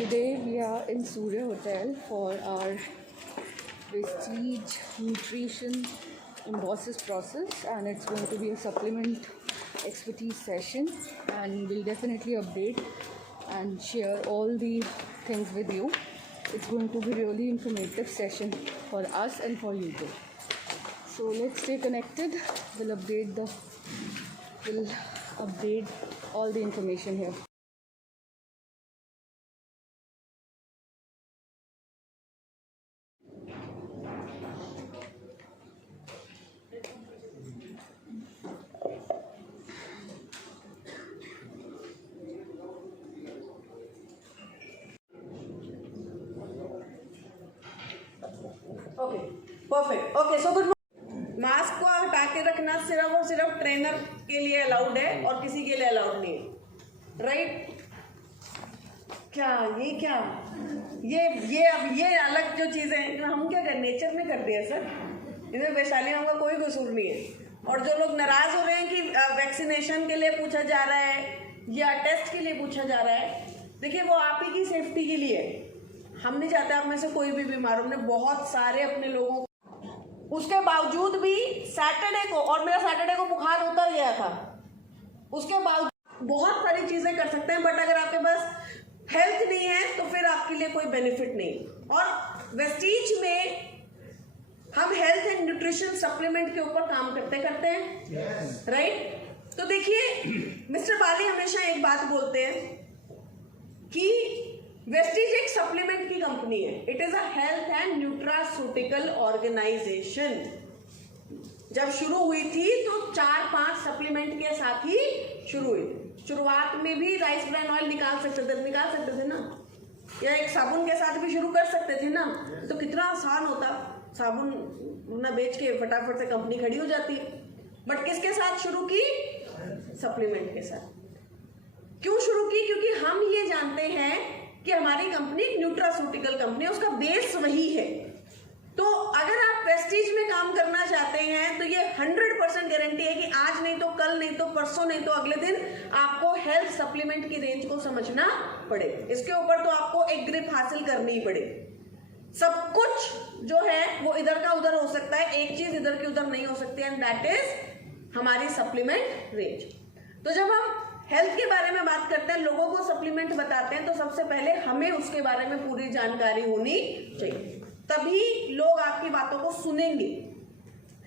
Today we are in Surya Hotel for our Prestige Nutrition Embosses process, and it's going to be a supplement expertise session, and we'll definitely update and share all the things with you. It's going to be really informative session for us and for you too. So let's stay connected. We'll update all the information here. Okay perfect. Okay so good. Mask को हटा के रखना सिर्फ और सिर्फ trainer के लिए allowed है और किसी के लिए अलाउड नहीं है, राइट? क्या ये अब ये अलग जो चीज़ें हम क्या कर नेचर में कर दिया सर, इसमें वैशाली नाम का कोई कसूर नहीं है। और जो लोग नाराज हो रहे हैं कि वैक्सीनेशन के लिए पूछा जा रहा है या टेस्ट के लिए पूछा जा रहा है, देखिए वो आप ही की सेफ्टी के लिए है। हम नहीं चाहते आप में से कोई भी बीमार हो। हमने बहुत सारे अपने लोगों को, उसके बावजूद भी सैटरडे को, और मेरा सैटरडे को बुखार उतर गया था, उसके बावजूद बहुत सारी चीज़ें कर सकते हैं, बट अगर आपके पास हेल्थ नहीं है तो फिर आपके लिए कोई बेनिफिट नहीं। और वेस्टीज में हम हेल्थ एंड न्यूट्रिशन सप्लीमेंट के ऊपर काम करते हैं, राइट? तो देखिए मिस्टर बाली हमेशा एक बात बोलते हैं कि वेस्टीज एक सप्लीमेंट की कंपनी है। It is a health and nutraceutical organization. जब शुरू हुई थी तो 4-5 सप्लीमेंट के साथ ही शुरू हुई। शुरुआत में भी राइस ब्रान ऑयल निकाल सकते थे ना, या एक साबुन के साथ भी शुरू कर सकते थे ना, तो कितना आसान होता, साबुन ना बेच के फटाफट से कंपनी खड़ी हो जाती। बट किसके साथ शुरू की? सप्लीमेंट के साथ। क्यों शुरू की? क्योंकि हम ये जानते हैं कि हमारी कंपनी एक न्यूट्रास्यूटिकल कंपनी है, उसका बेस वही है। तो अगर आप प्रेस्टीज में काम करना चाहते हैं तो ये 100% गारंटी है कि आज नहीं तो कल, नहीं तो परसों, नहीं तो अगले दिन आपको हेल्थ सप्लीमेंट की रेंज को समझना पड़े। इसके ऊपर तो आपको एक ग्रिप हासिल करनी ही पड़े। सब कुछ जो है वो इधर का उधर हो सकता है, एक चीज इधर की उधर नहीं हो सकती, एंड दैट इज हमारी सप्लीमेंट रेंज। तो जब हम हेल्थ के बारे में बात करते हैं, लोगों को सप्लीमेंट बताते हैं, तो सबसे पहले हमें उसके बारे में पूरी जानकारी होनी चाहिए, तभी लोग आपकी बातों को सुनेंगे,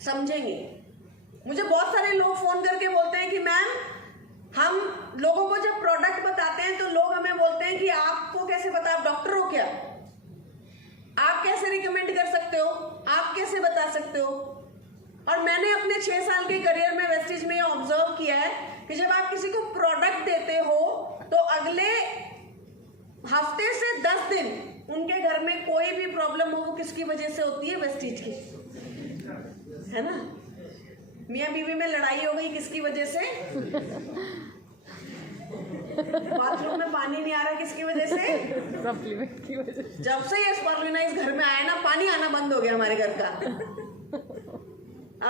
समझेंगे। मुझे बहुत सारे लोग फोन करके बोलते हैं कि मैम, हम लोगों को जब प्रोडक्ट बताते हैं तो लोग हमें बोलते हैं कि आपको कैसे पता, आप डॉक्टर हो क्या, आप कैसे रिकमेंड कर सकते हो, आप कैसे बता सकते हो? और मैंने अपने 6 साल के करियर में वेस्टीज में ये ऑब्जर्व किया है कि जब आप किसी को प्रोडक्ट देते हो तो अगले हफ्ते से 10 दिन उनके घर में कोई भी प्रॉब्लम हो, वो किसकी वजह से होती है? वेस्टीज की, है ना? मियां बीवी में लड़ाई हो गई, किसकी वजह से? बाथरूम में पानी नहीं आ रहा, किसकी वजह से? सप्लीमेंट की वजह से। जब से ये स्पर्लिना इस घर में आया ना, पानी आना बंद हो गया हमारे घर का।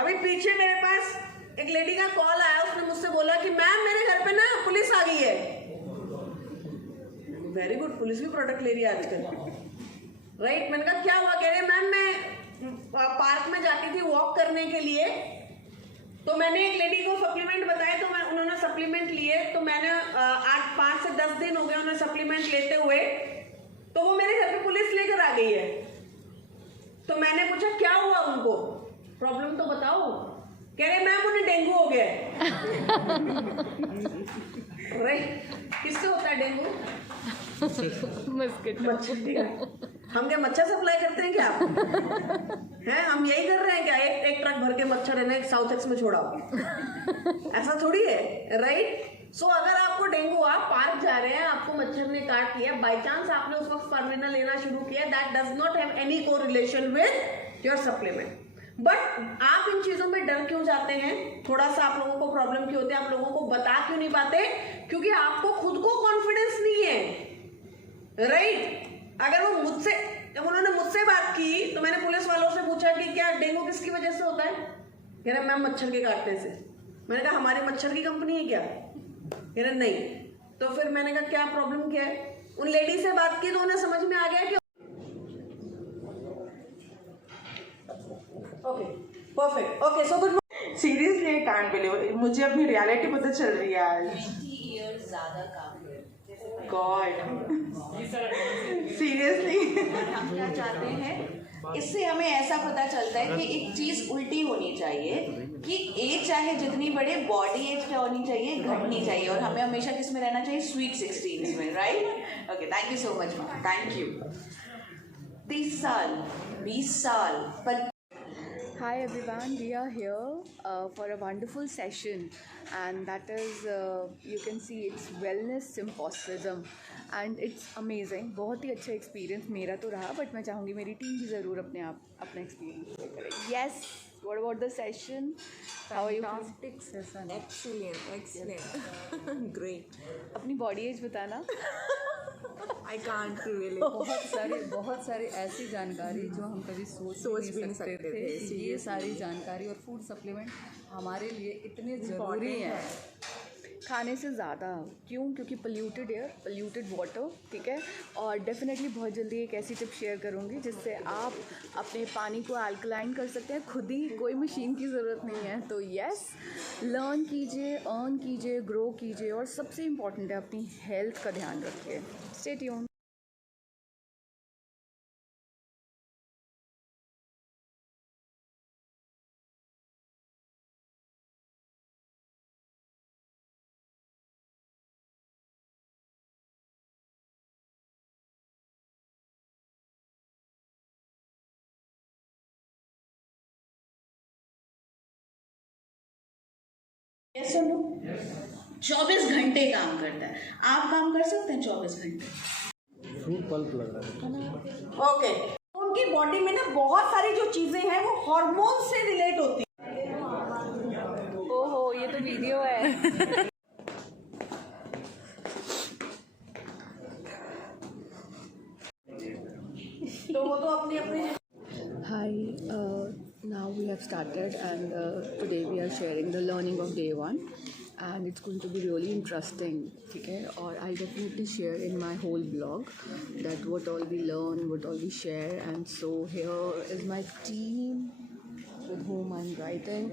अभी पीछे मेरे पास एक लेडी का कॉल आया, उसने मुझसे बोला कि मैम मेरे घर पे ना पुलिस आ गई है। वेरी गुड, पुलिस भी प्रोडक्ट ले रही है आजकल, राइट? मैंने कहा क्या हुआ? कह रहे मैम मैं पार्क में जाती थी वॉक करने के लिए, तो मैंने एक लेडी को सप्लीमेंट बताए, तो उन्होंने सप्लीमेंट लिए, तो मैंने आज 5 से 10 दिन हो गए उन्हें सप्लीमेंट लेते हुए, तो वो मेरे घर पे पुलिस लेकर आ गई है। तो मैंने पूछा क्या हुआ, उनको प्रॉब्लम तो बताओ। कह रहे मैम उन्हें डेंगू हो गया है। राइट? किससे होता है डेंगू? मच्छर। हम क्या मच्छर सप्लाई करते हैं क्या? हैं, हम यही कर रहे हैं क्या? एक ट्रक भर के मच्छर है ना, एक साउथ एक्स में छोड़ा, ऐसा थोड़ी है, राइट? सो अगर आपको डेंगू, आप पार्क जा रहे हैं, आपको मच्छर ने काट लिया, बाई चांस आपने उस वक्त स्पर्लिना लेना शुरू किया, that does not have any correlation with your supplement. But आप इन चीजों में डर क्यों जाते हैं? थोड़ा सा आप लोगों को प्रॉब्लम क्यों होती है? आप लोगों को बता क्यों नहीं पाते? क्योंकि आपको खुद को कॉन्फिडेंस नहीं है, राइट? अगर वो मुझसे, जब उन्होंने मुझसे बात की तो मैंने पुलिस वालों से पूछा कि क्या डेंगू किसकी वजह से होता है? कह रहे मैम मच्छर के काटने से। मैंने कहा हमारी मच्छर की कंपनी है क्या? कह रहे नहीं। तो फिर मैंने कहा क्या प्रॉब्लम क्या है? उन लेडी से बात की तो उन्हें समझ में आ गया कि okay perfect okay so good seriously I can't believe मुझे अपनी रियलिटी पता चल रही है आज 20 years ज़्यादा काम कर गॉड सीरियसली हम क्या चाहते हैं इससे हमें ऐसा पता चलता है कि एक चीज़ उल्टी होनी चाहिए कि एज चाहे जितनी बड़े बॉडी एज क्या होनी चाहिए घटनी चाहिए और हमें हमेशा किस में रहना चाहिए स्वीट 16 में right okay thank you so much ma'am thank you 30 साल 20 साल पर Hi everyone, we are here for a wonderful session, and that is you can see it's wellness symposium and it's amazing. बहुत ही अच्छा experience मेरा तो रहा, but मैं चाहूँगी मेरी टीम भी ज़रूर अपना एक्सपीरियंस शेयर करे. Yes, what about the session? How are you? Fantastic session. Excellent. Great. अपनी बॉडी एज बताना. I can't really. बहुत सारी ऐसी जानकारी जो हम कभी सोच भी नहीं सकते थे. ये सारी जानकारी और फूड सप्लीमेंट हमारे लिए इतने ज़रूरी हैं. खाने से ज़्यादा क्यों? क्योंकि पोल्यूटेड एयर, पोल्यूटेड वाटर, ठीक है. और डेफिनेटली बहुत जल्दी एक ऐसी टिप शेयर करूँगी जिससे आप अपने पानी को अल्कलाइन कर सकते हैं खुद ही, कोई मशीन की ज़रूरत नहीं है. तो यस, लर्न कीजिए, अर्न कीजिए, ग्रो कीजिए और सबसे इम्पॉर्टेंट है अपनी हेल्थ का ध्यान रखिए. Stay tuned. यस और नो 24 घंटे काम करता है आप काम कर सकते हैं 24 घंटे फ्रूट पल्प लग रहा है. ओके उनकी बॉडी में ना बहुत सारी जो चीजें हैं वो हार्मोन से रिलेट होती ओहो, ये तो वीडियो है. तो वो तो अपनी अपनी Hi, now we have started and today we are sharing the learning of day 1 and it's going to be really interesting, ठीक है. और I'll definitely share in my whole blog that what all we learn, what all we share. And so here is my team with whom I'm writing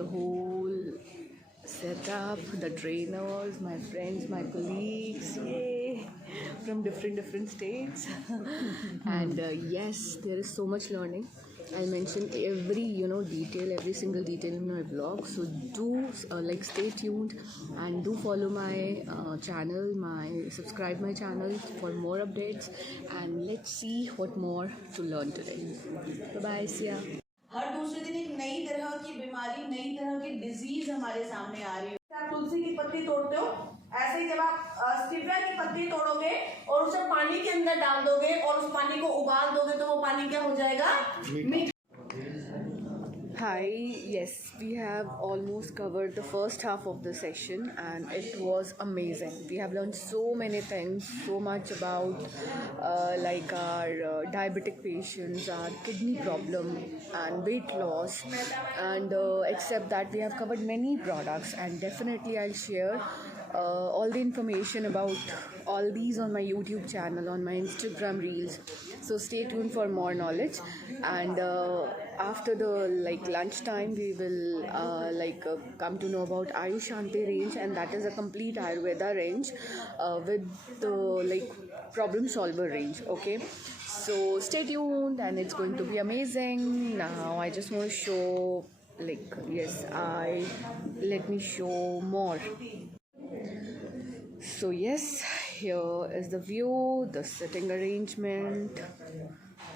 the whole setup, the trainers, my friends, my colleagues, yay, from different states. And yes, there is so much learning. I'll mention every detail, every single detail in my blog. So do stay tuned and do follow my channel, subscribe my channel for more updates. And let's see what more to learn today. Bye bye, see ya. हर दूसरे दिन एक नई तरह की बीमारी नई तरह की डिजीज हमारे सामने आ रही है आप तुलसी की पत्ती तोड़ते हो ऐसे ही जब आप स्टीविया की पत्ती तोड़ोगे और उसे पानी के अंदर डाल दोगे और उस पानी को उबाल दोगे तो वो पानी क्या हो जाएगा? मीठा. Hi, yes, we have almost covered the first half of the session and it was amazing. We have learned so many things, so much about like our diabetic patients, our kidney problem and weight loss, and except that we have covered many products, and definitely I'll share all the information about all these on my YouTube channel, on my Instagram reels. So stay tuned for more knowledge. And after the lunchtime, we will come to know about Ayushanti range, and that is a complete Ayurveda range with the problem solver range. Okay, so stay tuned, and it's going to be amazing. Now I just want to show let me show more. So yes, here is the view, the sitting arrangement,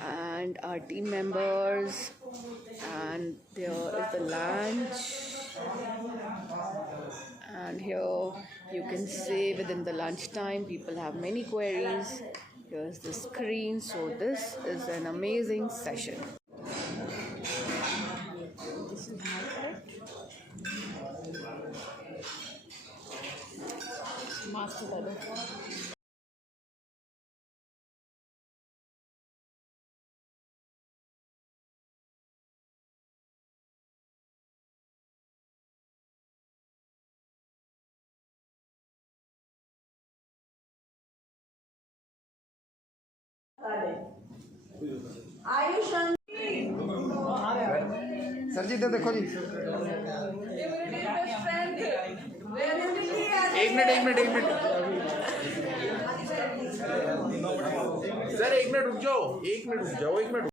and our team members, and there is the lunch, and here you can see within the lunchtime people have many queries. Here's the screen. So this is an amazing session. This is my master level. Ayush sir ji इधर देखो जी। एक minute sir, एक minute रुक जाओ, एक minute